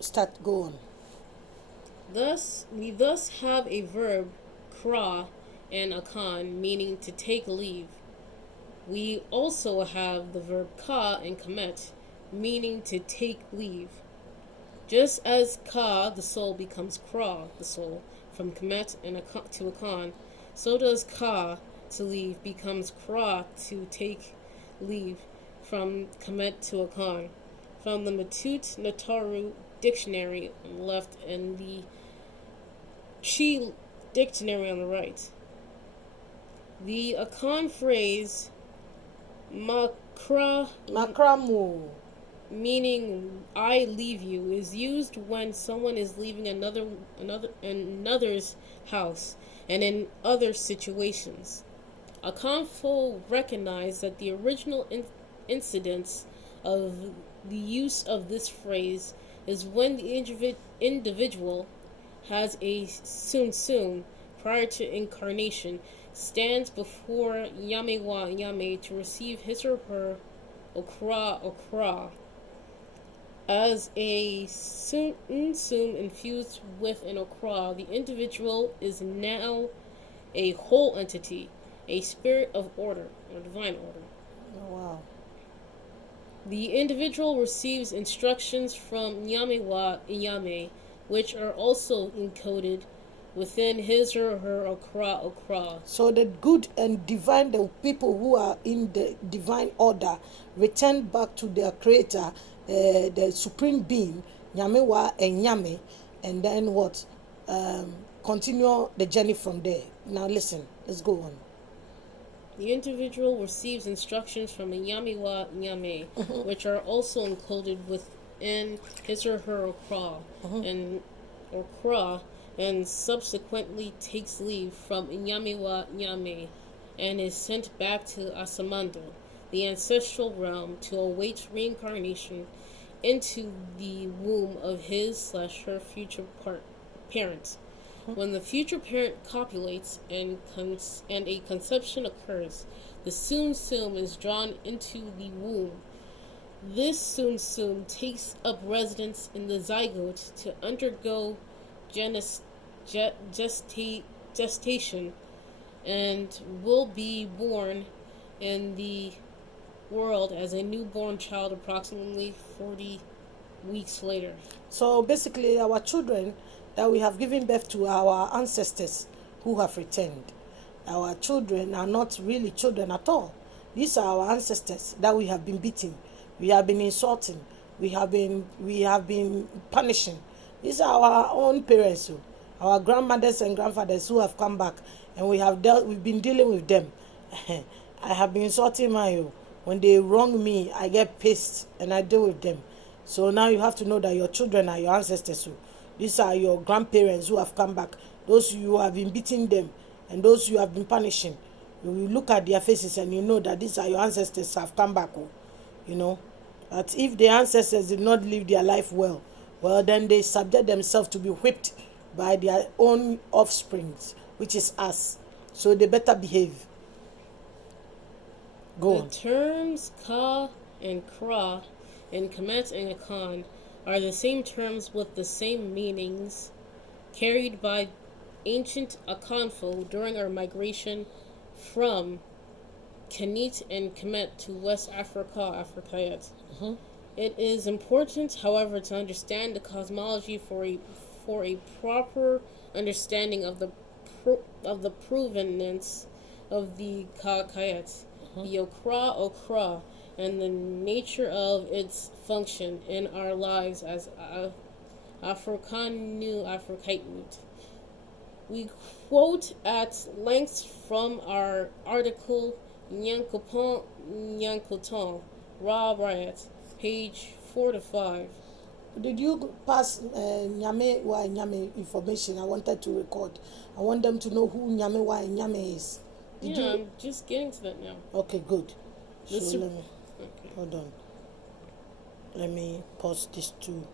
Start, go on. We have a verb, kra, and akan, meaning to take leave. We also have the verb ka and kamet, meaning to take leave. Just as ka, the soul, becomes kra, the soul, from kamet and to akan, so does ka, to leave, becomes kra, to take leave, from kamet to akan. From the Matut Nataru dictionary on the left and the Chi dictionary on the right. The Akan phrase makra, Makramu. meaning I leave you, is used when someone is leaving another's house and in other situations. Akanfo recognized that the original incidence of the use of this phrase is when the individual has a Sun prior to incarnation, stands before Yamewa Yame to receive his or her Okra as a Sun infused with an Okra. The individual is now a whole entity, a spirit of order or divine order. Oh, wow. The individual receives instructions from Yamewa Yame, which are also encoded within his or her Okra. So the good and divine, the people who are in the divine order, return back to their creator, the supreme being, Nyamewa and Nyame, and then what? Continue the journey from there. Now listen, let's go on. The individual receives instructions from a Yamewa Nyame, which are also encoded within his or her and Okra, and subsequently takes leave from Yamewa Nyame and is sent back to Asamando, the ancestral realm, to await reincarnation into the womb of his/her future parent. When the future parent copulates and a conception occurs, the Sum is drawn into the womb. This Sum takes up residence in the zygote to undergo gestation and will be born in the world as a newborn child approximately 40 weeks later. So basically, our children that we have given birth to are our ancestors who have returned. Our children are not really children at all. These are our ancestors that we have been beating, we have been insulting, we have been punishing. These are our own parents, our grandmothers and grandfathers who have come back, and we've been dealing with them. I have been insulting my, when they wrong me, I get pissed and I deal with them. So now you have to know that your children are your ancestors. These are your grandparents who have come back. Those you have been beating them and those you have been punishing. You will look at their faces and you know that these are your ancestors have come back. You know, that if the ancestors did not live their life well, well, then they subject themselves to be whipped by their own offsprings, which is us. So they better behave. Go The on. terms ka and kra in Kemet and Akan are the same terms with the same meanings carried by ancient Akanfo during our migration from Kenit and Kemet to West Africa, Afrikayet. It is important, however, to understand the cosmology for a proper understanding of the provenience of the Kakayet, the Okra, and the nature of its function in our lives as Afrikanu Afrikaitut. We quote at length from our article Nyankopon Nyankoton, Ra Riot, page 4 to 5. Did you pass Nyame wa Nyame information? I wanted to record. I want them to know who Nyame wa Nyame is. Did Yeah, you? I'm just getting to that now. Okay, good. So Mr. let me Okay. hold on. Let me pause this too.